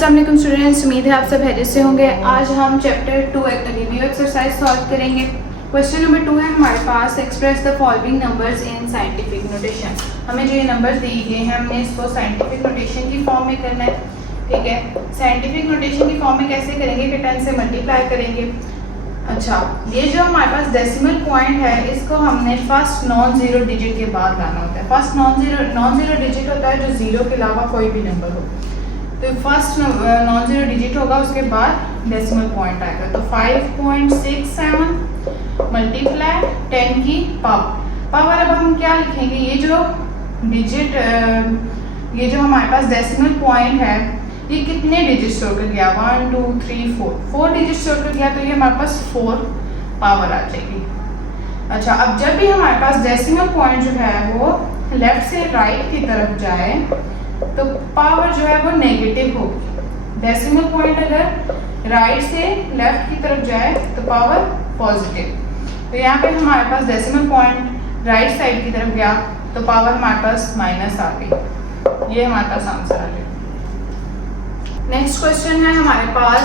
अस्सलाम वालेकुम स्टूडेंट्स, उम्मीद है आप सब खैरियत से होंगे। आज हम चैप्टर 2 रिव्यू एक्सरसाइज सॉल्व करेंगे। क्वेश्चन नंबर 2 है हमारे पास, express the following numbers in scientific notation. हमें जो ये नंबर्स दिए गए हैं हमने इसको साइंटिफिक नोटेशन की फॉर्म में करना है। ठीक है, साइंटिफिक नोटेशन की फॉर्म में कैसे करेंगे कि 10 से मल्टीप्लाई करेंगे। अच्छा, ये जो हमारे पास डेसिमल पॉइंट है इसको हमने फर्स्ट नॉन जीरो डिजिट के बाद लाना होता है। फर्स्ट नॉन जीरो डिजिट होता है जो जीरो के अलावा कोई भी नंबर हो, तो फर्स्ट नॉन जीरो डिजिट होगा, उसके बाद डेसिमल पॉइंट आएगा। तो 5.67 मल्टीप्लाई 10 की पावर। अब हम क्या लिखेंगे, ये जो डिजिट ये जो हमारे पास डेसिमल पॉइंट है ये कितने डिजिट स्टोर कर गया, 1 2 3 4 डिजिट स्टोर कर गया, तो ये हमारे पास 4 पावर आ जाएगी। अच्छा, अब जब भी हमारे पास डेसिमल पॉइंट जो है वो लेफ्ट से राइट की तरफ जाए तो पावर जो है वो नेगेटिव होगी। डेसिमल पॉइंट अगर राइट से लेफ्ट की तरफ जाए तो पावर पॉजिटिव। तो यहाँ पे हमारे पास डेसिमल पॉइंट राइट साइड की तरफ गया तो पावर हमारे पास माइनस आ गई। ये हमारे पास आंसर आ गया। नेक्स्ट क्वेश्चन है हमारे पास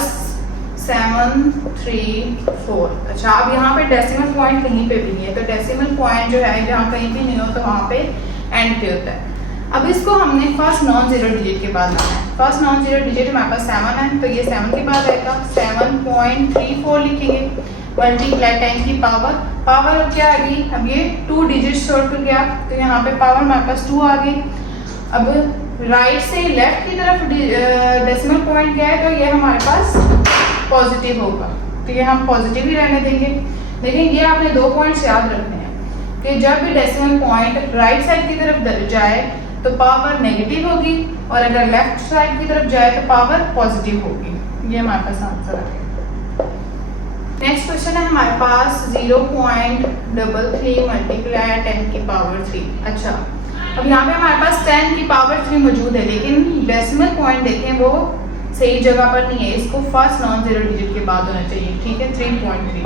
7 3 4। अच्छा, अब यहाँ पे डेसिमल पॉइंट कहीं पे भी नहीं है, तो डेसिमल पॉइंट जो है जहाँ कहीं भी नहीं हो तो वहाँ पे एंड पे होता है। अब इसको हमने फर्स्ट नॉन जीरो डिजिट के बाद लाना है। फर्स्ट नॉन जीरो डिजिट हमारे पास 7 है, तो ये 7 के बाद आएगा 7.34 लिखेंगे मल्टीप्लाई 10 की पावर। पावर अब क्या आ गई, अब ये 2 डिजिट स्टोर कर गया तो यहाँ पे पावर हमारे पास 2 आ गई। अब राइट से लेफ्ट की तरफ डेसिमल पॉइंट गया है तो ये हमारे पास पॉजिटिव होगा, तो ये हम पॉजिटिव ही रहने देंगे। लेकिन ये आपने 2 पॉइंट्स याद रखने हैं कि जब भी डेसिमल पॉइंट राइट साइड की तरफ जाए तो पावर नेगेटिव होगी और अगर लेफ्ट साइड की तरफ जाए तो पावर पॉजिटिव होगी। ये हमारे पास आंसर आ गया। नेक्स्ट क्वेश्चन है हमारे पास 0.33 मल्टीप्लाई 10 की पावर 3। अच्छा, अब यहाँ पे हमारे पास 10 की पावर 3 मौजूद है, लेकिन डेसिमल पॉइंट देखें वो सही जगह पर नहीं है, इसको फर्स्ट नॉन जीरो डिजिट के बाद होना चाहिए। ठीक है, 3.3।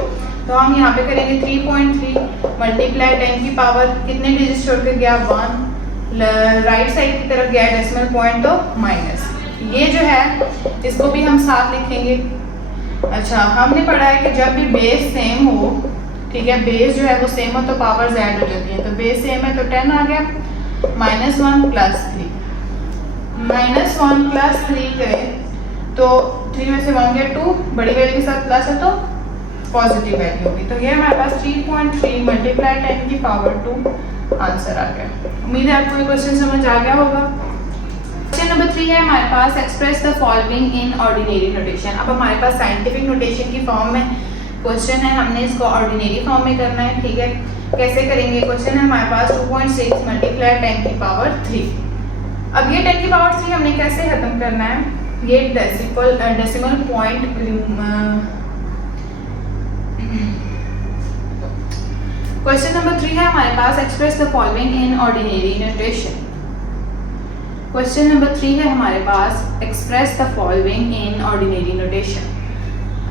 तो हम यहाँ पे करेंगे 3.3 मल्टीप्लाई 10 की पावर, कितने डिजिट स्टोर कर गया, 1। राइट साइड की तरफ गया डेसिमल पॉइंट तो माइनस। ये जो है इसको भी हम साथ लिखेंगे। अच्छा, हमने पढ़ा है कि जब भी बेस सेम हो, ठीक है, बेस जो है वो सेम हो तो पावर ऐड हो जाती है। तो बेस सेम है तो 10 आ गया, -1 + 3 -1 + 3 करें तो 3 में से 1 गया 2, बड़ी वैल्यू के साथ प्लस है तो पॉजिटिव वैल्यू होगी। तो ये हमारे पास 3.3 मल्टीप्लाई 10 की पावर 2 आंसर आ गया। उम्मीद है आपको ये क्वेश्चन समझ आ गया होगा। क्वेश्चन नंबर 3 है हमारे पास, express the following in ordinary notation. अब हमारे पास साइंटिफिक नोटेशन की फॉर्म में क्वेश्चन है, हमने इसको ऑर्डिनरी फॉर्म में करना है। ठीक है, कैसे करेंगे। क्वेश्चन है हमारे पास 2.6 मल्टीप्लाई 10 की पावर 3। अब ये 10 की पावर 3 हमने कैसे खत्म करना है, ये डेसिमल पॉइंट। क्वेश्चन नंबर 3 है हमारे पास, express the following in ordinary notation. Question number 3 है हमारे पास, express the following in ordinary notation.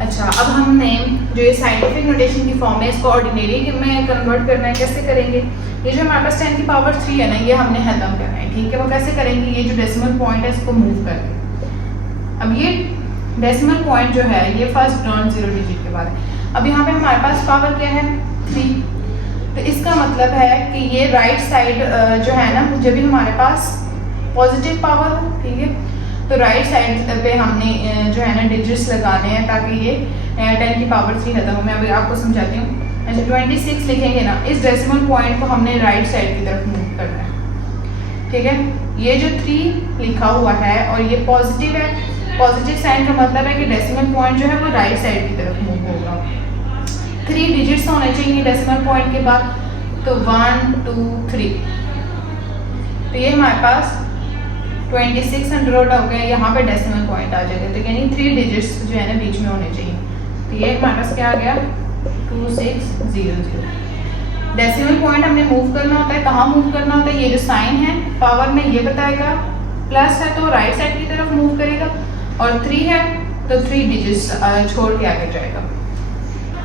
अच्छा, अब हमने जो ये साइंटिफिक नोटेशन की फॉर्म है इसको ऑर्डिनरी में कन्वर्ट करना है। कैसे करेंगे, ये जो हमारे पास 10 की पावर 3 है ना, ये हमने खत्म करना है। ठीक है, वो कैसे करेंगे, ये जो डेसिमल पॉइंट है इसको मूव करके। अब ये डेसिमल पॉइंट जो है ये फर्स्ट नॉन जीरो डिजिट के बाद है। अब यहाँ पे हमारे पास पावर क्या है, 3। तो इसका मतलब है कि ये राइट साइड जो है ना, जब भी हमारे पास पॉजिटिव पावर हो, ठीक है, तो राइट साइड पे हमने जो है ना डिजिट्स लगाने हैं ताकि ये 10 की पावर 3 खत्म हो। मैं अभी आपको समझाती हूँ। अच्छा, 26 लिखेंगे ना, इस डेसिमल पॉइंट को हमने राइट साइड की तरफ मूव करना है। ठीक है, ये जो 3 लिखा हुआ है और ये पॉजिटिव है, पॉजिटिव साइन का मतलब है कि डेसिमल पॉइंट जो है वो राइट साइड की तरफ मूव होगा। 3 डिजिट्स होने चाहिए डेसिमल पॉइंट के बाद, तो 1 2 3। तो ये हमारे पास 26 अंडर हो गया, यहाँ पे डेसिमल पॉइंट आ जाएगा, तो यानी 3 डिजिट्स जो है ना बीच में होने चाहिए। तो ये हमारे पास क्या आ गया, 2600। डेसिमल पॉइंट हमने मूव करना होता है, कहाँ मूव करना होता है, ये जो साइन है पावर में ये बताएगा, प्लस है तो राइट साइड की तरफ मूव करेगा और 3 है तो 3 डिजिट्स छोड़ के आगे जाएगा।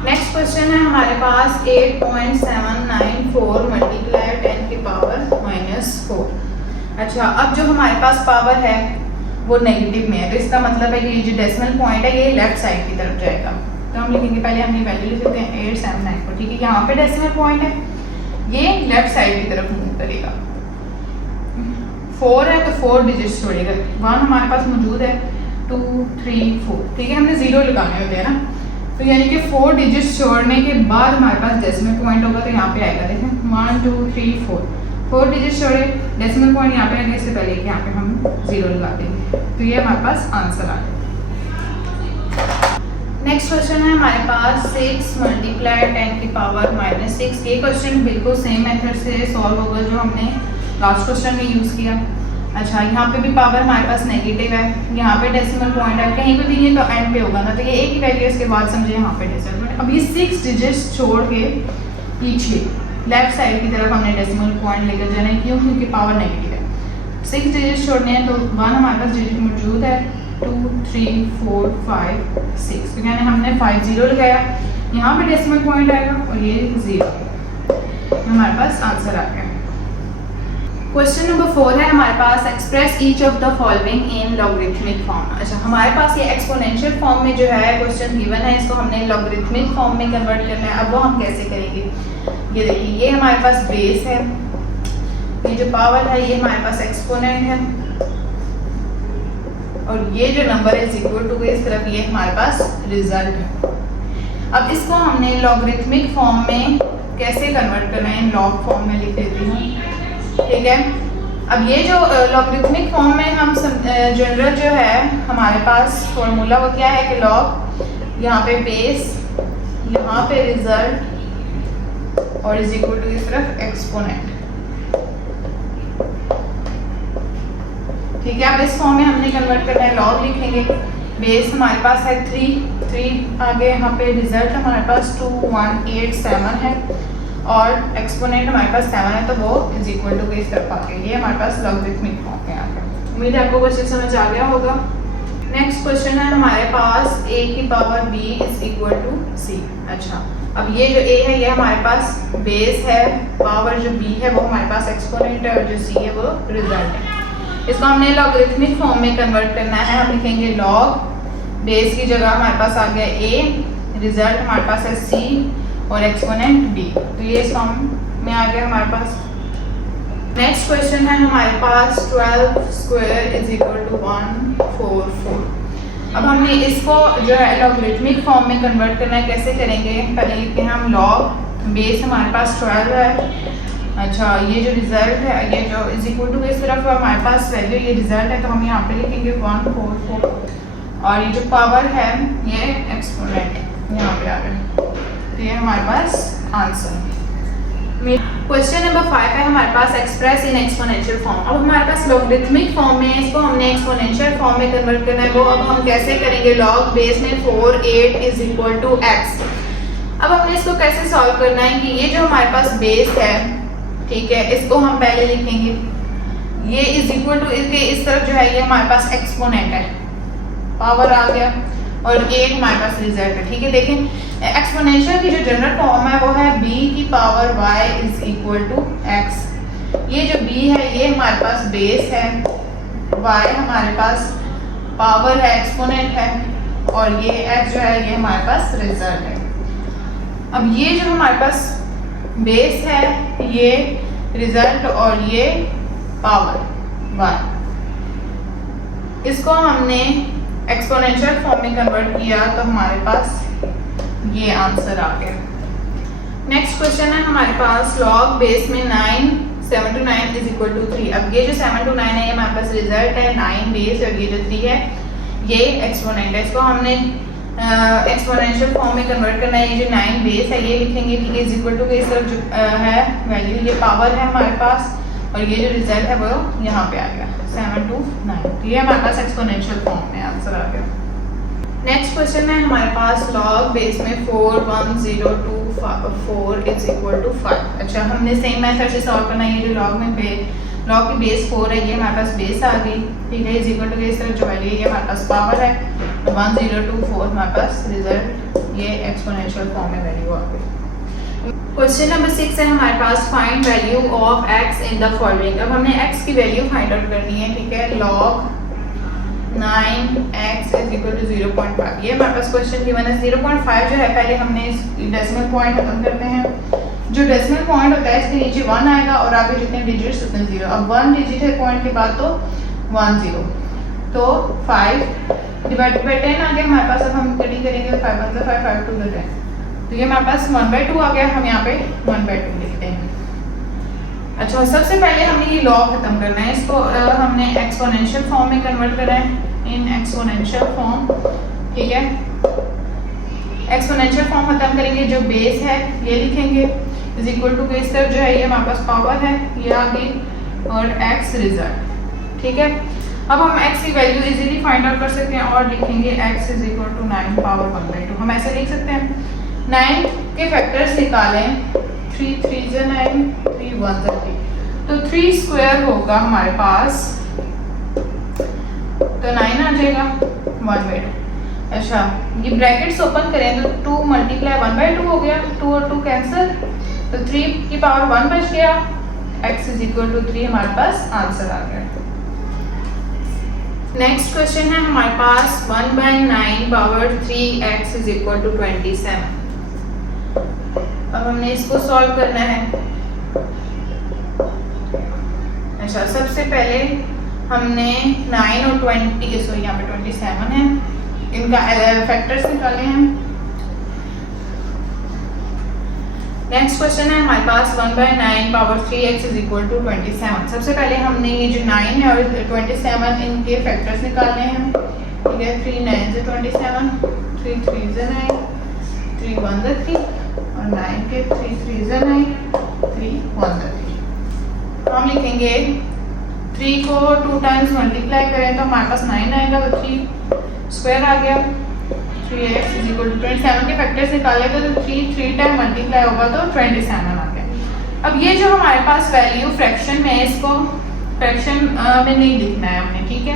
नेक्स्ट क्वेश्चन है हमारे पास 8.794 मल्टीप्लाई 10 की पावर -4। अच्छा, अब जो हमारे पास पावर है वो नेगेटिव में है, तो इसका मतलब है कि ये जो डेसिमल पॉइंट है ये लेफ्ट साइड की तरफ जाएगा। तो हम लिखेंगे, पहले हमने वैल्यू लिख लेते हैं 8794, ठीक है। यहाँ पे डेसिमल पॉइंट है, ये लेफ्ट साइड की तरफ मूव करेगा। 4 है तो 4 डिजिट्स छोड़ेगा। 1 हमारे पास मौजूद है, 2 3 4, ठीक है। हमने 0 लगाने होते हैं ना, तो यानी कि 4 डिजिट्स छोड़ने के बाद हमारे पास डेसिमल पॉइंट होगा, तो यहाँ पे आएगा, देखें 1 2 3 4 डिजिट्स छोड़े, डेसिमल पॉइंट यहाँ पे आएगा, इससे पहले यहाँ पे हम 0 लगा देंगे, तो ये हमारे पास आंसर आ गया। नेक्स्ट क्वेश्चन है हमारे पास 6 मल्टीप्लाई 10 की पावर -6। ये क्वेश्चन बिल्कुल सेम मेथड से सॉल्व होगा जो हमने लास्ट क्वेश्चन में यूज़ किया। अच्छा, यहाँ पे भी पावर हमारे पास नेगेटिव है, यहाँ पे डेसिमल पॉइंट है, कहीं पे भी ये तो एंड पे होगा ना, तो ये एक ही वैल्यू, इसके बाद समझे यहाँ पे डेसिमल पॉइंट। अब ये 6 डिजिट्स छोड़ के पीछे लेफ्ट साइड की तरफ हमने डेसिमल पॉइंट लेकर जाना है, क्यों? क्योंकि पावर नेगेटिव है। 6 डिजिट्स छोड़ने हैं, तो 1 हमारे पास डिजिट मौजूद है, 2 3 4 5 6, तो यानी हमने 5 0 लगाया, यहाँ पे डेसिमल पॉइंट आएगा और ये 0, हमारे पास आंसर आ गया। क्वेश्चन नंबर 4 है हमारे पास, express each of the following in logarithmic form. अच्छा, हमारे पास ये एक्सपोनेंशियल फॉर्म में जो है क्वेश्चन गिवन है, इसको हमने लॉगरिथमिक फॉर्म में कन्वर्ट करना है। अब वो हम कैसे करेंगे, ये देखिए, ये हमारे पास बेस है, ये जो पावर है ये हमारे पास एक्सपोनेंट है, और ये जो नंबर है इक्वल टू इस तरफ ये हमारे पास रिजल्ट है। अब इसको हमने लॉगरिथमिक फॉर्म में कैसे कन्वर्ट करना है, लॉग फॉर्म में लिख देती हूँ, ठीक है। अब ये जो लॉगरिथमिक फॉर्म में हम जनरल जो है हमारे पास फॉर्मूला वो क्या है कि लॉग, यहाँ पे बेस, यहाँ पे रिजल्ट और इज इक्वल टू इस तरफ एक्सपोनेंट, ठीक है। अब इस फॉर्म में हमने कन्वर्ट करना है, लॉग लिखेंगे, बेस हमारे पास है 3 आगे, यहाँ पे रिजल्ट हमारे पास 2 1 8 7 है, और एक्सपोनेंट हमारे पास 7 है, तो वो इज इक्वल टू इस तरफ आ गया। ये हमारे पास लॉगरिथमिक फॉर्म में आ गया। उम्मीद है आपको क्वेश्चन समझ आ गया होगा। नेक्स्ट क्वेश्चन है हमारे पास, a की power b is equal to c। अच्छा, अब ये जो a है ये हमारे पास बेस है, पावर जो b है वो हमारे पास एक्सपोनेंट है, और जो c है वो रिजल्ट है। इसको हमने लॉगरिथमिक फॉर्म में कन्वर्ट करना है। हम लिखेंगे लॉग, बेस की जगह हमारे पास आ गया a, रिजल्ट हमारे पास है c और एक्सपोनेंट b, तो ये इस फॉर्म में आ गया हमारे पास। नेक्स्ट क्वेश्चन है हमारे पास, 12 स्क्वायर इज इक्वल टू 144। अब हमने इसको जो है लॉगरिथमिक फॉर्म में कन्वर्ट करना है, कैसे करेंगे, पहले लिखते हैं हम लॉग, बेस हमारे पास 12 है, अच्छा, ये जो रिजल्ट है, ये जो इज इक्वल टू इस तरफ हमारे पास वैल्यू, ये रिजल्ट है, तो हम यहाँ पे लिखेंगे 144, और ये जो पावर है ये एक्सपोनेंट यहाँ पे आ रहा है, तो ये हमारे पास आंसर। क्वेश्चन नंबर 5 है हमारे पास, एक्सप्रेस इन एक्सपोनेंशियल फॉर्म। अब हमारे पास लॉगरिथमिक फॉर्म में, इसको हमने एक्सपोनेंशियल फॉर्म में कन्वर्ट करना है, वो अब हम कैसे करेंगे, लॉग बेस में 4 8 इज इक्वल टू x। अब हमने इसको कैसे सॉल्व करना है कि ये जो हमारे पास बेस है, ठीक है, इसको हम पहले लिखेंगे, ये इज इक्वल टू इसके इस तरफ जो है ये हमारे पास एक्सपोनेंट है, पावर आ गया, और 8 हमारे पास रिजल्ट है, ठीक है। देखें एक्सपोनेंशियल की जो जनरल फॉर्म है वो है b की power y is equal to x। ये जो b है ये हमारे पास बेस है, y हमारे पास पावर है, एक्सपोनेंट है, और ये x जो है ये हमारे पास रिजल्ट है। अब ये जो हमारे पास बेस है, ये रिजल्ट और ये पावर y, इसको हमने एक्सपोनेंशियल फॉर्म में कन्वर्ट किया तो हमारे पास ये आंसर आ गया। नेक्स्ट क्वेश्चन है हमारे पास, लॉग बेस में 9 7 to 9 इज इक्वल टू 3। अब ये जो 7 to 9 है ये हमारे पास रिजल्ट है, 9 बेस, और ये जो 3 है ये एक्सपोनेंट है। इसको हमने एक्सपोनेंशियल फॉर्म में कन्वर्ट करना है। ये जो 9 बेस है ये लिखेंगे, ठीक है, इज इक्वल टू इस तरफ जो है वैल्यू, ये पावर है हमारे पास, और ये जो रिजल्ट है वो यहाँ पे आ गया 7 to 9, तो ये हमारे पास एक्सपोनेंशियल फॉर्म में आंसर आ गया। नेक्स्ट क्वेश्चन है हमारे पास, लॉग बेस में 4 1 0 2 4 इज इक्वल टू 5। अच्छा, हमने सेम मेथड से सॉल्व करना है। ये जो लॉग की बेस 4 है ये हमारे पास बेस आ गई, ठीक है, इज इक्वल टू इस तरफ जो वैल्यू है ये हमारे पास पावर है, 1 0 2 4 हमारे पास रिजल्ट, ये एक्सपोनेंशियल फॉर्म में वैल्यू आ गई। क्वेश्चन नंबर 6 है हमारे पास, find value of x in the following. अब हमने x की वैल्यू फाइंड आउट करनी है, ठीक है। Log 9x is equal to 0.5। ये हमारे पास क्वेश्चन गिवन है। 0.5 जो है, पहले हमने इस डेसिमल पॉइंट खत्म करते हैं। जो डेसिमल पॉइंट होता है इसके नीचे 1 आएगा और आगे जितने डिजिट्स उतने 0। अब 1 डिजिट है पॉइंट के बाद तो 1 0, तो 5 डिवाइडेड बाई 10 आ गया हमारे पास। अब हम कटिंग करेंगे, 5 1 5 5 2 10, तो ये हमारे पास 1/2 आ गया। हम यहाँ पे 1/2 लिखते हैं। अच्छा, सबसे पहले हमें ये लॉग खत्म करना है। इसको हमने एक्सपोनेंशियल फॉर्म में कन्वर्ट करना है, इन एक्सपोनेंशियल फॉर्म। ठीक है, एक्सपोनेंशियल फॉर्म खत्म करेंगे। जो बेस है ये लिखेंगे इज इक्वल टू, बेस तरफ जो है ये हमारे पास पावर है, ये आ गई, और x रिजल्ट। ठीक है, अब हम x की वैल्यू इजीली फाइंड आउट कर सकते हैं और लिखेंगे x is equal to 9 power 1/2। हम ऐसे लिख सकते हैं। 9 के फैक्टर्स निकालें, 3 3 जा 9, 3 1 जा 3, तो 3 स्क्वायर होगा हमारे पास, तो 9 आ जाएगा 1/2। अच्छा, ये ब्रैकेट्स ओपन करें तो 2 मल्टीप्लाई 1/2 हो गया, 2 और 2 कैंसिल, तो 3 की पावर 1 बच गया। x इज इक्वल टू 3 हमारे पास आंसर आ गया। नेक्स्ट क्वेश्चन है हमारे पास 1/9 power 3x is equal to 27। अब हमने इसको सॉल्व करना है। अच्छा, सबसे पहले हमने 9 और 20, सो यहाँ पे 27 है, इनका फैक्टर्स निकाले हैं। नेक्स्ट क्वेश्चन है हमारे पास 1/9 power 3x is equal to 27। सबसे पहले हमने ये जो 9 है और 27 इनके फैक्टर्स निकालने हैं। ठीक है, 3 9 से 27, 3 3 से 9, 3 1 से 3, और 9 के 3 3 से 9, 3 1 से 3। हम लिखेंगे 3 को 2 टाइम्स मल्टीप्लाई करें तो हमारे पास 9 आएगा, तो 3 स्क्वायर आ गया। 3x इज इक्वल टू 27 के फैक्टर्स निकाले तो 3 टाइम मल्टीप्लाई होगा तो 27 आ गया। अब ये जो हमारे पास वैल्यू फ्रैक्शन में है, इसको फ्रैक्शन में नहीं लिखना है हमने। ठीक है,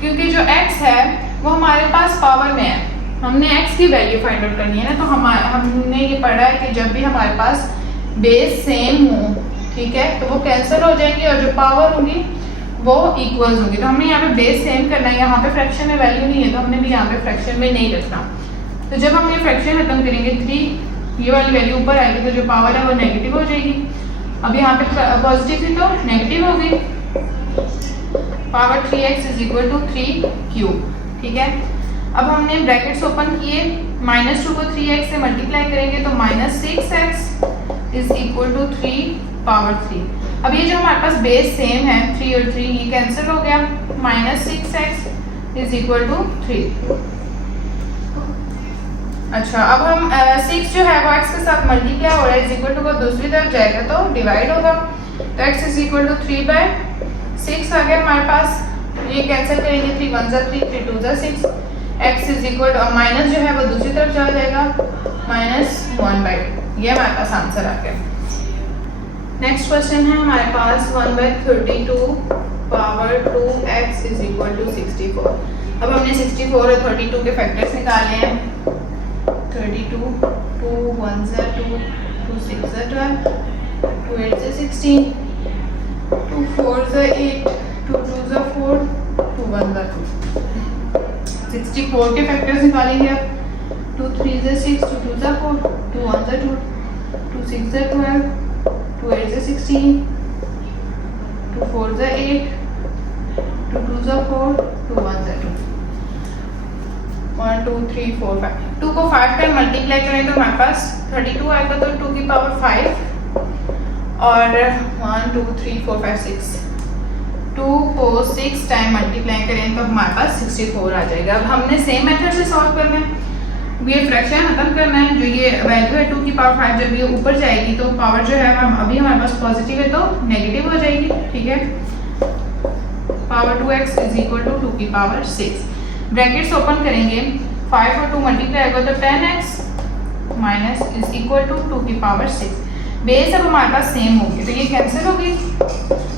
क्योंकि जो x है वो हमारे पास पावर में है, हमने x की वैल्यू फाइंड आउट करनी है ना। तो हमने ये पढ़ा है कि जब भी हमारे पास बेस सेम हो, ठीक है, तो वो कैंसिल हो जाएंगी और जो पावर होंगी वो इक्वल्स होंगी। तो हमने यहाँ पे बेस सेम करना है, यहाँ पे फ्रैक्शन में वैल्यू नहीं है तो हमने भी यहाँ पे फ्रैक्शन में नहीं रखना। तो जब हम ये फ्रैक्शन खत्म करेंगे, 3 ये वाली वैल्यू ऊपर आएगी तो जो पावर है वो नेगेटिव हो जाएगी। अब यहाँ पे पॉजिटिव थी तो नेगेटिव हो गई। Power 3x is equal to 3 cube. ठीक है, अब हमने ब्रैकेट्स ओपन किए, -2 को 3x से मल्टीप्लाई करेंगे तो -6x is equal to 3 power 3। अब ये जो हमारे पास बेस सेम है, 3 और 3 ये कैंसिल हो गया, -6x इज इक्वल टू 3। अच्छा, अब हम 6 जो है वो x के साथ मल्टीप्लाई हो रहा है, इज इक्वल टू को दूसरी तरफ जाएगा तो डिवाइड होगा, तो x इज इक्वल टू 3/6 आ गया हमारे पास। ये कैंसिल करेंगे, 3 1 जा 3, 3 2 जा 6, x is equal to minus जो है वो दूसरी तरफ चला जाएगा, -1/2। ये हमारे पास आंसर आ गया। नेक्स्ट क्वेश्चन है हमारे पास 1/32 power 2x is equal to 64। अब हमने 64 और 32 के फैक्टर्स निकाले हैं। 32, 2 1 जा 2, 2 6 जा 12, 2 8 जा 16, 2 4 जा 8, 2 2 जा 4, 2 1 जा 2। 64 के फैक्टर्स निकालेंगे अब। 2 3 जा 6, 2 2 जा 4, 2 1 जा 2, 2 6 जा 12, 2 8 जा 16, 2 4 जा 8, 2 2 जा 4, 2 1 जा 2। 1 2 3 4 5, 2 को 5 टाइम मल्टीप्लाई करें तो हमारे पास 32 आएगा, तो 2 की पावर 5 और 1 2 3 4 5 6, 2 को 6 टाइम मल्टीप्लाई करें तो हमारे पास 64 आ जाएगा। अब हमने सेम मेथड से सॉल्व करना है, ये फ्रैक्शन खत्म करना है। जो ये वैल्यू है 2 की पावर 5, जब ये ऊपर जाएगी तो पावर जो है हम अभी हमारे पास पॉजिटिव है तो नेगेटिव हो जाएगी। ठीक है, power 2x is equal to 2 की पावर 6। ब्रैकेट्स ओपन करेंगे, 5 और 2 मल्टीप्लाई होगा तो 10x minus is equal to 2 की पावर 6। बेस अब हमारे पास सेम होगी तो ये कैंसिल होगी,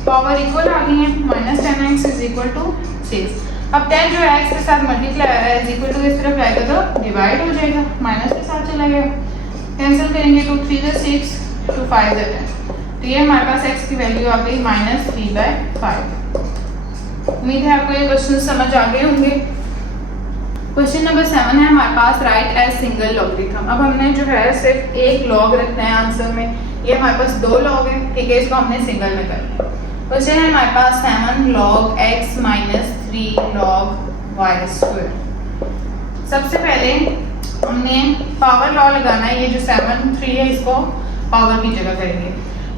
पावर इक्वल आ गई है, -10x इज इक्वल टू 6। अब 10 जो है x के साथ मल्टीप्लाई इज इक्वल टू इस तरफ जाएगा तो डिवाइड हो जाएगा, माइनस के साथ चला गया, कैंसिल करेंगे, 2 3 जा 6, 2 5 जा 10, तो ये हमारे पास x की वैल्यू आ गई -3/5। उम्मीद है आपको ये क्वेश्चन समझ आ गए होंगे। क्वेश्चन नंबर 7 है हमारे पास राइट एज सिंगल लॉगरिथम। अब हमने जो है सिर्फ एक लॉग रखना है आंसर में। ये हमारे पास 2 लॉग है, ठीक है, इसको हमने सिंगल में करना है। क्वेश्चन है हमारे पास 7 log x minus 3 log y square. सबसे पहले हमने पावर लॉ लगाना है। ये जो 7 3 है इसको पावर की जगह करेंगे।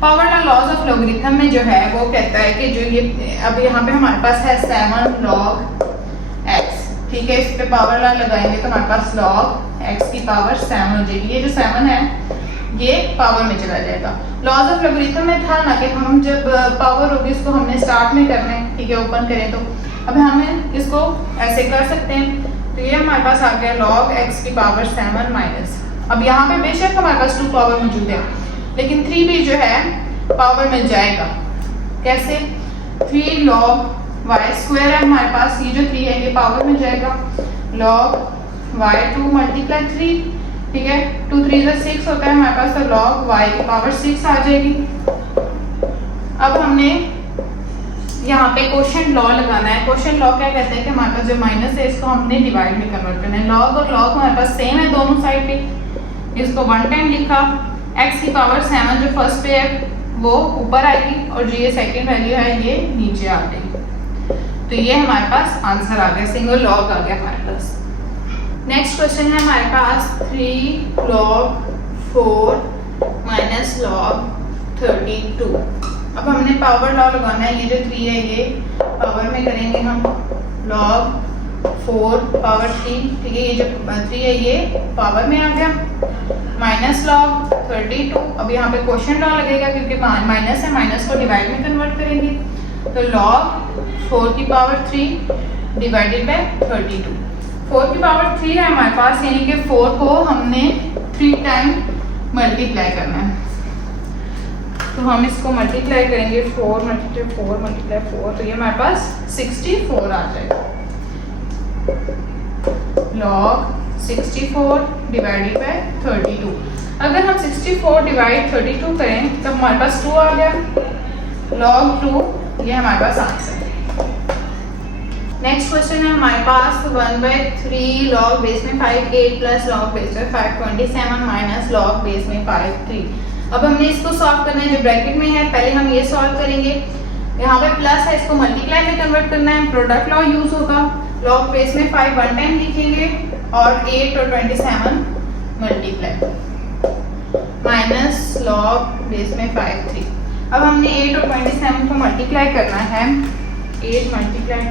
Power law laws of logarithm में जो है वो कहता है कि जो ये अब यहाँ पे हमारे पास है 7 log x, ठीक है, इस पे पावर लॉ लगाएंगे तो हमारे पास log x की पावर 7 हो जाएगी। ये जो 7 है ये पावर में चला जाएगा। लॉज ऑफ लॉगरिथम में था ना कि हम जब पावर होगी इसको हमने स्टार्ट में करना है, ठीक है, ओपन करें तो अब हमें इसको ऐसे कर सकते हैं। तो ये हमारे पास आ गया log x की पावर 7 माइनस, अब यहाँ पे बेशक हमारे पास 2 पावर मौजूद है लेकिन 3 भी जो है पावर में जाएगा। कैसे? 3 log y स्क्वायर है हमारे पास, ये जो 3 है ये पावर में जाएगा। log y 2 मल्टीप्लाई 3, ठीक है, 2 3 6 होता है हमारे पास, तो log y की पावर 6 आ जाएगी। अब हमने यहाँ पे क्वोशिएंट लॉ लगाना है। क्वोशिएंट लॉ क्या कहते हैं कि हमारे पास जो माइनस है इसको हमने डिवाइड में कन्वर्ट करना है। log और log हमारे पास सेम है दोनों साइड पे, इसको 1 टाइम लिखा। x की पावर 7 जो फर्स्ट पे है वो ऊपर आएगी और जो ये सेकेंड वैल्यू है ये नीचे आ जाएगी। तो ये हमारे पास आंसर आ गया, सिंगल लॉग आ गया हमारे पास। नेक्स्ट क्वेश्चन है हमारे पास 3 log 4 माइनस log 32। अब हमने पावर लॉ लगाना है। ये जो 3 है ये पावर में करेंगे हम, log 4 पावर 3, ठीक है, ये जो 3 है ये पावर में आ गया, माइनस log 32। अब यहाँ पे क्वोशिएंट लॉ लगेगा क्योंकि माइनस है, माइनस को डिवाइड में कन्वर्ट करेंगे तो log 4 की पावर 3 डिवाइडेड बाय 32। 4 की पावर 3 है हमारे पास, यानी कि 4 को हमने 3 टाइम मल्टीप्लाई करना है। तो हम इसको मल्टीप्लाई करेंगे 4 मल्टीप्लाई 4 मल्टीप्लाई 4, तो ये हमारे पास 64 आ जाएगा। log 64 divided by 32। अगर हम 64 डिवाइड 32 करें तो हमारे पास 2 आ गया, log 2 ये हमारे पास आंसर है। नेक्स्ट क्वेश्चन है हमारे पास 1/3 log बेस में 5 8 प्लस log बेस में 5 27 माइनस log बेस में 5 3। अब हमने इसको सॉल्व करना है, जो ब्रैकेट में है पहले हम ये सॉल्व करेंगे। यहाँ पे प्लस है, इसको मल्टीप्लाई में कन्वर्ट करना है, प्रोडक्ट लॉ यूज होगा। log बेस में 5 1 टाइम लिखेंगे और 8 और 27 मल्टीप्लाई माइनस log बेस में 5 3। अब हमने 8 और 27 को मल्टीप्लाई करना है, 8 मल्टीप्लाई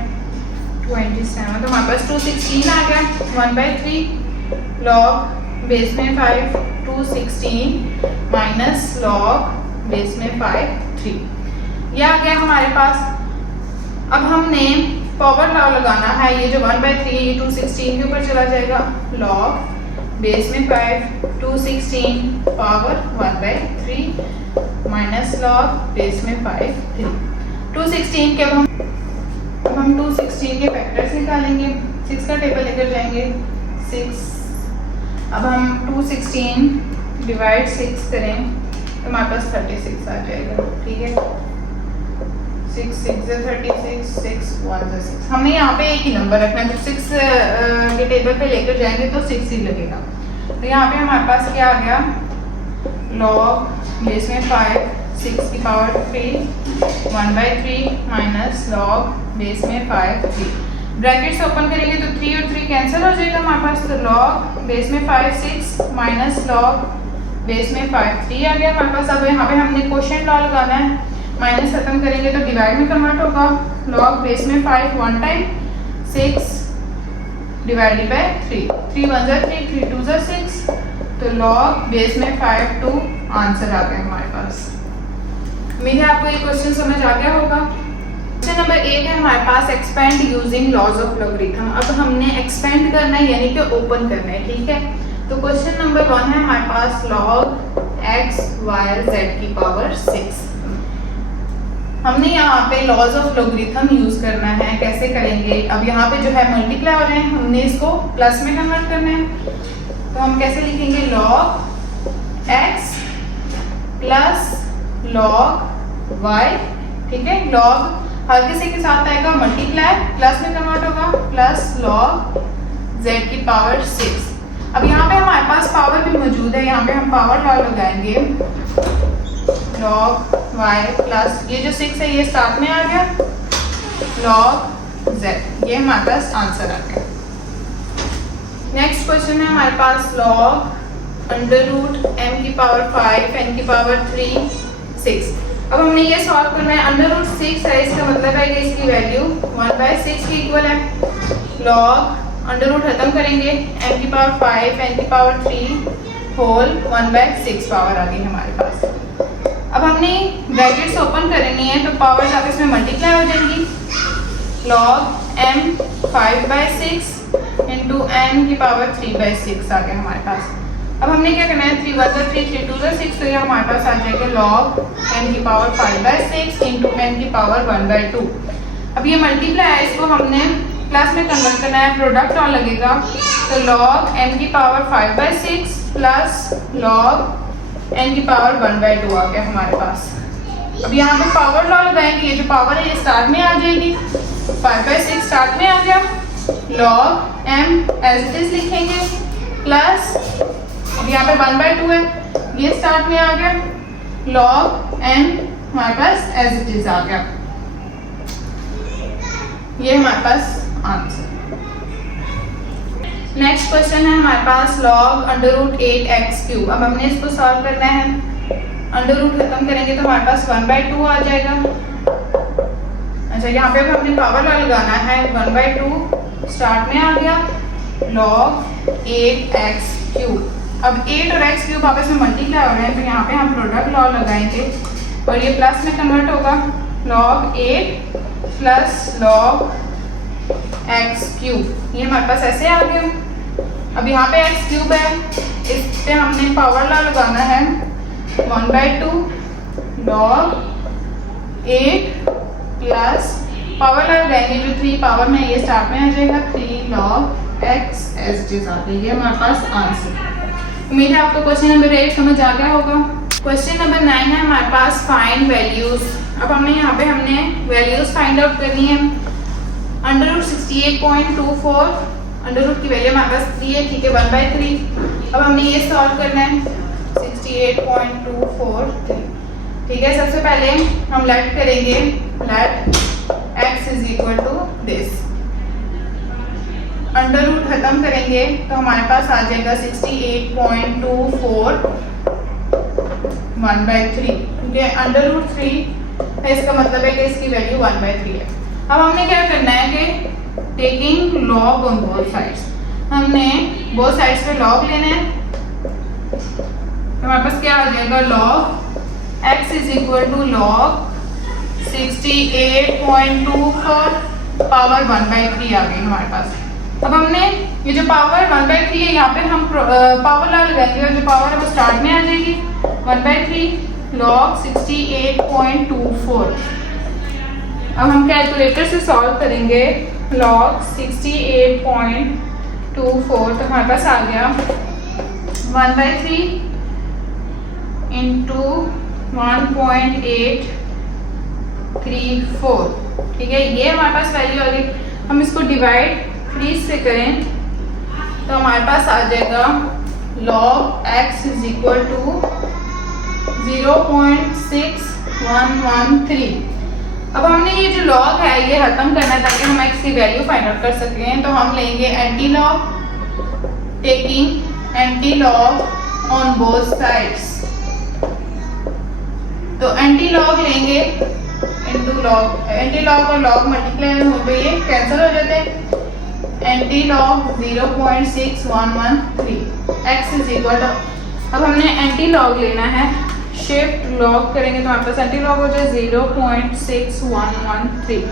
27 तो हमारे पास 216 आ गया। 1/3 log बेस में 5 216 माइनस log बेस में 5 3, यह आ गया हमारे पास। अब हमने पावर लॉ लगाना है। ये जो 1/3 ये 216 के ऊपर चला जाएगा, log बेस में 5 216 पावर 1/3 माइनस log बेस में 5 3। 216 के अब हम 216 के फैक्टर्स निकालेंगे। 6 का टेबल लेकर जाएंगे, 6। अब हम 216 डिवाइड 6 करें तो हमारे पास 36 आ जाएगा, ठीक है। 6 6 36 6 1 6। हमने यहाँ पे एक ही नंबर रखना है, जब 6 के टेबल पे लेकर जाएंगे तो 6 ही लगेगा। तो यहाँ पे हमारे पास क्या आ गया, log बेस में 5 6 की पावर 3 1/3 माइनस log बेस में 5 3। ब्रैकेट से ओपन करेंगे तो 3 और 3 कैंसिल हो जाएगा हमारे पास, तो log बेस में 5 6 माइनस log बेस में 5 3 आ गया हमारे पास। अब यहाँ पे हमने क्वोशिएंट लॉ लगाना है, माइनस खत्म करेंगे तो डिवाइड में कन्वर्ट होगा। log बेस में 5 1 टाइम 6 डिवाइडेड बाय 3, 3 1 3 3 2 6, तो log बेस में 5 2 आंसर आ गया हमारे पास। उम्मीद है आपको ये क्वेश्चन समझ आ गया होगा। क्वेश्चन नंबर 8 है हमारे पास expand using laws of logarithm. अब हमने एक्सपेंड करना है यानी कि ओपन करना है, ठीक है। तो क्वेश्चन नंबर 1 है हमारे पास log x y z की पावर 6। हमने यहाँ पे लॉज ऑफ लॉगरिथम यूज करना है। कैसे करेंगे, अब यहाँ पे जो है मल्टीप्लाई हो रहे हैं, हमने इसको प्लस में कन्वर्ट करना है। तो हम कैसे लिखेंगे, log x plus log y, ठीक है। log हर किसी के साथ आएगा मल्टीप्लाई, प्लस में कन्वर्ट होगा, प्लस लॉग z की पावर 6। अब यहाँ पे हमारे पास पावर भी मौजूद है, यहाँ पे हम पावर लॉ लगाएंगे log y प्लस ये जो 6 है ये साथ में आ गया log z, ये हमारे पास आंसर आ गया। नेक्स्ट क्वेश्चन है हमारे पास log अंडर रूट m की पावर 5 n की पावर 3 6। अब हमने ये सॉल्व करना है, अंडर रूट 6 है, इसका मतलब है कि इसकी वैल्यू 1/6 के इक्वल है। log अंडर रूट खत्म करेंगे, m की पावर 5 n की पावर 3 होल 1/6 पावर आ गई हमारे पास। अब हमने ब्रैकेट्स ओपन करनी है तो पावर आपस में मल्टीप्लाई हो जाएंगी। log m 5/6 इंटू n की पावर 3/6 आ गया हमारे पास। अब हमने क्या करना है, 3 1 3 3 2 6, तो ये हमारे पास आ जाएगा log n की पावर 5/6 इंटू n की पावर 1/2। अब ये मल्टीप्लाई है, इसको हमने प्लस में कन्वर्ट करना है, प्रोडक्ट और लगेगा, तो log n की पावर 5/6 प्लस log n की पावर 1/2 आ गया हमारे पास। अब यहाँ पे पावर लॉ लगाएंगे, ये जो पावर है ये स्टार्ट में आ जाएगी, 5/6 स्टार्ट में आ गया, log m as it is लिखेंगे, प्लस अब यहाँ पे 1/2 है, ये स्टार्ट में आ गया, log n हमारे पास एज इट इज आ गया, ये हमारे पास आंसर। नेक्स्ट क्वेश्चन है हमारे पास log अंडर रूट 8x³। अब हमने इसको सॉल्व करना है, अंडर रूट खत्म करेंगे तो हमारे पास 1/2 आ जाएगा। अच्छा, यहाँ पे अब हमने पावर लॉ लगाना है, 1/2 स्टार्ट में आ गया, log 8x³। अब 8 और x³ आपस में मल्टीप्लाई हो रहे हैं, तो यहाँ पे हम प्रोडक्ट लॉ लगाएंगे और ये प्लस में कन्वर्ट होगा, log 8 प्लस log x³, ये हमारे पास ऐसे आ गया। अब यहाँ पे x³ है, इस पे हमने पावर लॉ लगाना है, 1/2 log 8 प्लस पावर लॉ लगाएंगे, जो 3 पावर में ये स्टार्ट में आ जाएगा, 3 log x as it is आ गई, ये हमारे पास आंसर। उम्मीद है आपको क्वेश्चन नंबर 8 समझ आ गया होगा। क्वेश्चन नंबर 9 है हमारे पास फाइंड वैल्यूज। अब हमने यहाँ पे वैल्यूज फाइंड आउट करनी है। अंडर रूट 68.24, अंडर रूट की वैल्यू हमारे पास 3 है, ठीक है, 1/3। अब हमने ये सॉल्व करना है, 68.24, ठीक है। सबसे पहले हम लेट करेंगे, let x is equal to this, under root खत्म करेंगे तो हमारे पास आ जाएगा 68.24 1/3, ठीक है। अंडर रूट 3 है, इसका मतलब है कि इसकी वैल्यू 1/3 है। अब हमने क्या करना है कि taking log on both sides, हमने बोथ साइड्स पे लॉग लेना है, तो हमारे पास क्या आ जाएगा, log x is equal to log 68.24 power 1/3 आ गई हमारे पास। अब हमने ये जो पावर 1/3 है, यहाँ पे हम पावर लॉ लगाएंगे और जो पावर है वो स्टार्ट में आ जाएगी, 1/3 log 68.24। अब हम कैलकुलेटर से सॉल्व करेंगे, log 68.24, तो हमारे पास आ गया 1/3 इंटू 1.834, ठीक है, ये हमारे पास वैल्यू आ गई। हम इसको डिवाइड 3 से करें तो हमारे पास आ जाएगा log x is equal to 0.6113। अब हमने ये जो log है ये खत्म करना है ताकि हम x की वैल्यू फाइंड आउट कर सकें, तो हम लेंगे anti log, taking anti log on both sides, तो एंटी लॉग लेंगे इनटू लॉग, एंटी लॉग और लॉग मल्टीप्लाई हो तो ये कैंसिल हो जाते हैं, anti log 0.6113 x is equal to, अब हमने एंटी लॉग लेना है, शिफ्ट लॉग करेंगे तो हमारे पास एंटी लॉग हो जाए 0.6113, ठीक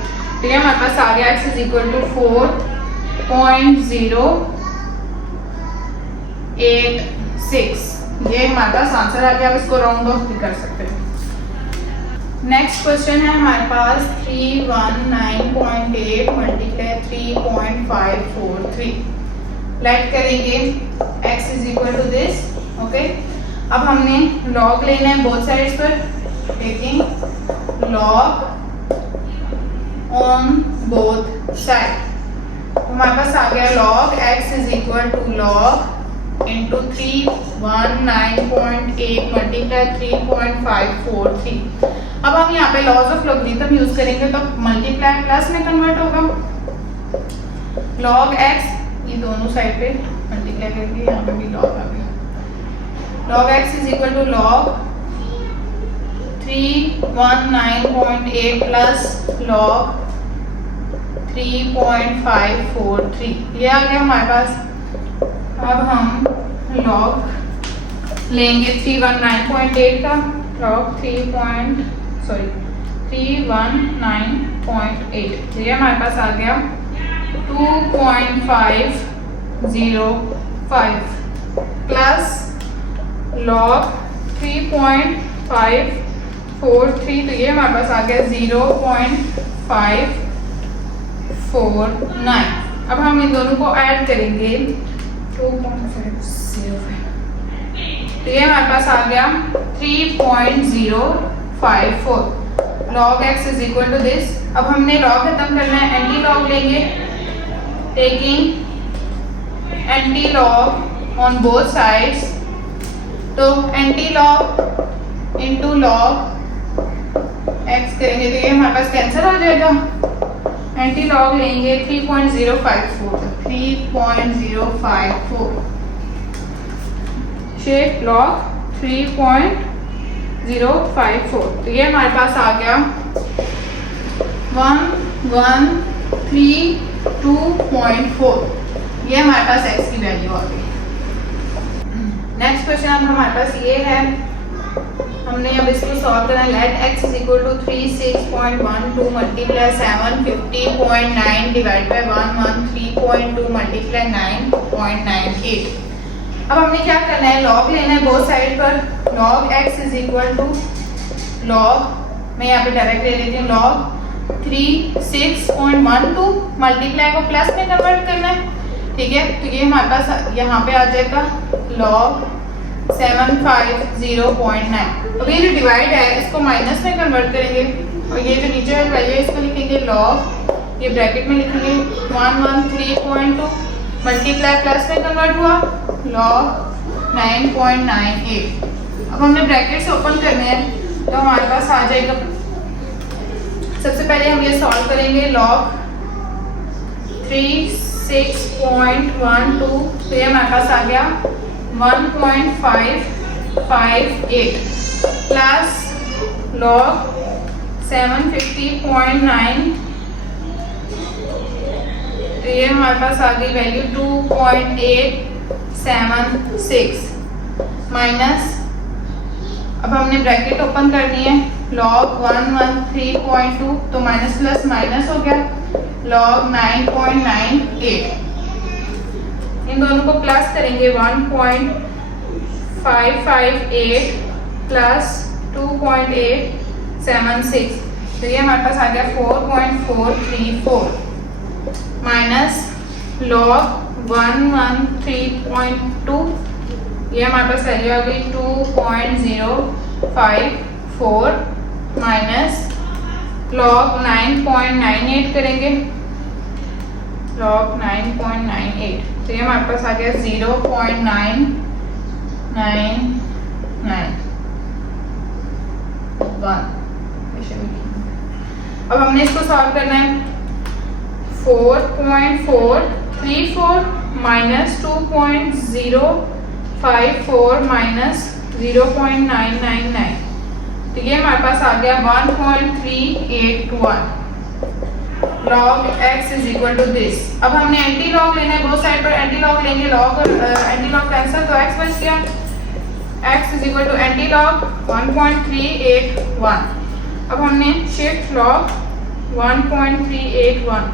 है। हमारे पास आ गया x इज इक्वल टू 4.086, ये हमारे पास आंसर आ गया। अब इसको राउंड ऑफ भी कर सकते हैं। नेक्स्ट क्वेश्चन है हमारे पास 319.8 मल्टीप्लाई 3.543, लेट करेंगे x is equal to this, okay. अब हमने लॉग लेना है बोथ साइड्स पर, taking log on both side. हमारे पास आ गया log x is equal to log into 319.8 multiply 3.543। अब हम यहाँ पे लॉज ऑफ लॉगरिथम यूज करेंगे तो मल्टीप्लाई प्लस में कन्वर्ट होगा। log x ये दोनों साइड पे मल्टीप्लाई करके यहाँ पे भी log आ गया। log x is equal to log 319.8 plus log 3.543 ये आ गया हमारे पास। अब हम log लेंगे 319.8 का log 319.8 ये हमारे पास आ गया 2.505 प्लस log 3.543 तो ये हमारे पास आ गया 0.549। अब हम इन दोनों को ऐड करेंगे 2.505 तो ये हमारे पास आ गया 3.054। log x is equal to this. अब हमने log खत्म करना है, एंटी log लेंगे, taking anti log on both sides. तो anti log into log x करेंगे तो ये हमारे पास कैंसिल हो जाएगा। एंटी log लेंगे 3.054 शेप log 3.054 तो ये हमारे पास आ गया 1132.4। ये हमारे पास x की वैल्यू आ गई। नेक्स्ट क्वेश्चन अब हमारे पास ये है, हमने अब इसको सॉल्व करना है। Let x is equal to 36.12 multiply 750.9 divide by 113.2 multiply 9.98। अब हमने क्या करना है, log लेना है बोथ साइड पर। log x is equal to log, मैं यहाँ पे डायरेक्ट ले लेती हूँ, log 36.12 मल्टीप्लाई को प्लस में कन्वर्ट करना है, ठीक है। तो ये हमारे पास यहाँ पे आ जाएगा log 750.9। अब ये जो डिवाइड है इसको माइनस में कन्वर्ट करेंगे और ये जो नीचे वाली वैल्यू है इसको लिखेंगे log, ये ब्रैकेट में लिखेंगे 113.2 मल्टीप्लाई प्लस में कन्वर्ट हुआ log 9.98। अब हमने ब्रैकेट से ओपन करने हैं तो हमारे पास आ जाएगा, सबसे पहले हम ये सॉल्व करेंगे log 36.12 तो ये हमारे पास आ गया 1.558 प्लस log 750.9 तो ये हमारे पास आ गई वैल्यू 2.876 माइनस, अब हमने ब्रैकेट ओपन करनी है log 113.2 तो माइनस प्लस माइनस हो गया log 9.98। इन दोनों को प्लस करेंगे 1.558 प्लस 2.876 तो ये हमारे पास आ गया 4.434 माइनस log 113.2 ये हमारे पास वैल्यू आ गई 2.054 माइनस log 9.98 करेंगे log 9.98 तो ये हमारे पास आ गया 0.991। अब हमने इसको सॉल्व करना है 4.434 माइनस 2.054 माइनस 0.999 तो ये हमारे पास आ गया 1.381। log x is equal to this. अब हमने एंटी लॉग लेना है, बोथ साइड पर एंटी लॉग लेंगे, लॉग और एंटी लॉग कैंसिल तो x बच गया। x is equal to anti log 1.381। अब हमने शिफ्ट log 1.381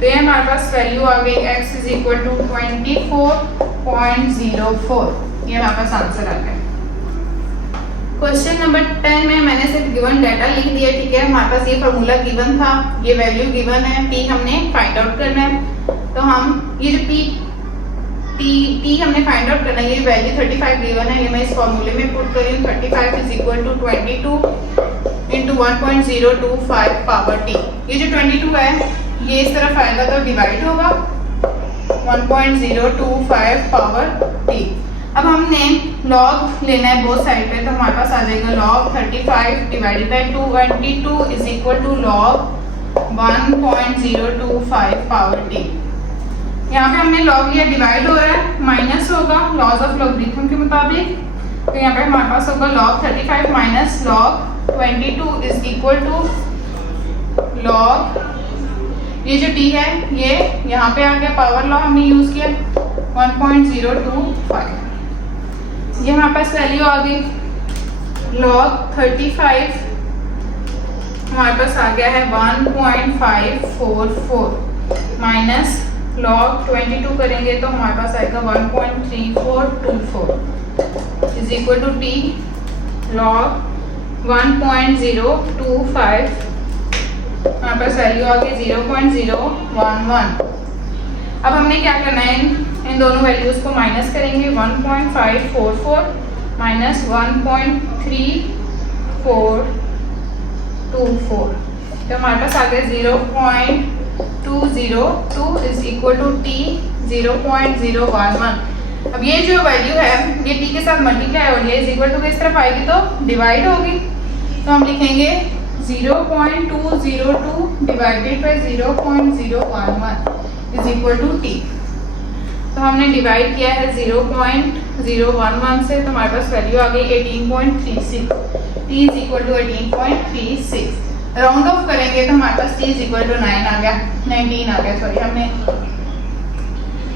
तो ये हमारे पास वैल्यू आ गई x इज इक्वल टू 24.04। ये हमारे पास आंसर आ गया। क्वेश्चन नंबर 10 में मैंने सिर्फ गिवन डाटा लिख दिया, ठीक है। हमारे पास ये फार्मूला गिवन था, ये वैल्यू गिवन है, p हमने फाइंड आउट करना है। तो हम ये जो p हमने फाइंड आउट करना है, ये वैल्यू 35 गिवन है, ये मैं इस फार्मूले में पुट कर रही हूँ। 35 is equal to 22 into 1.025 power t. ये जो 22 है ये इस तरफ आएगा तो डिवाइड होगा 1.025 पावर टी। अब हमने लॉग लेना है बोथ साइड पे, तो हमारे पास आ जाएगा log 35 divided by 22 is equal to log 1.025 power t. यहाँ पे हमने लॉग लिया, डिवाइड हो रहा है, माइनस होगा लॉज ऑफ लॉगरिथम के मुताबिक, तो यहाँ पे हमारे पास होगा log 35 minus log 22 is equal to log, ये जो t है ये यहाँ पे आ गया, पावर लॉ हमने यूज किया 1.025, ये हमारे पास वैल्यू आ गई। log 35 हमारे पास आ गया है 1.544 माइनस log 22 करेंगे तो हमारे पास आएगा 1.3424 is equal to t log 1.025, हमारे पास वैल्यू आ गई 0.011। अब हमने क्या करना है, इन दोनों वैल्यूज को माइनस करेंगे, 1.544 माइनस 1.3424, तो हमारे पास आ गया 0.202 इज इक्वल टू टी 0.011। अब ये जो वैल्यू है ये t के साथ मल्टीप्लाई हो रही है, इज इक्वल टू किस तरफ आएगी तो डिवाइड होगी, तो हम लिखेंगे 0.202 divided by 0.011 is equal to t. तो हमने डिवाइड किया है 0.011 से, तो हमारे पास वैल्यू आ गई 18.36, t is equal to 18.36। Round off करेंगे तो हमारे पास t इज इक्वल टू 19 आ गया, सॉरी, हमने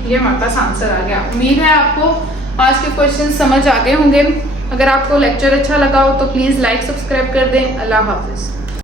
ये हमारे पास आंसर आ गया। उम्मीद है आपको आज के क्वेश्चन समझ आ गए होंगे। अगर आपको लेक्चर अच्छा लगा हो तो प्लीज़ लाइक सब्सक्राइब कर दें। अल्लाह हाफिज़।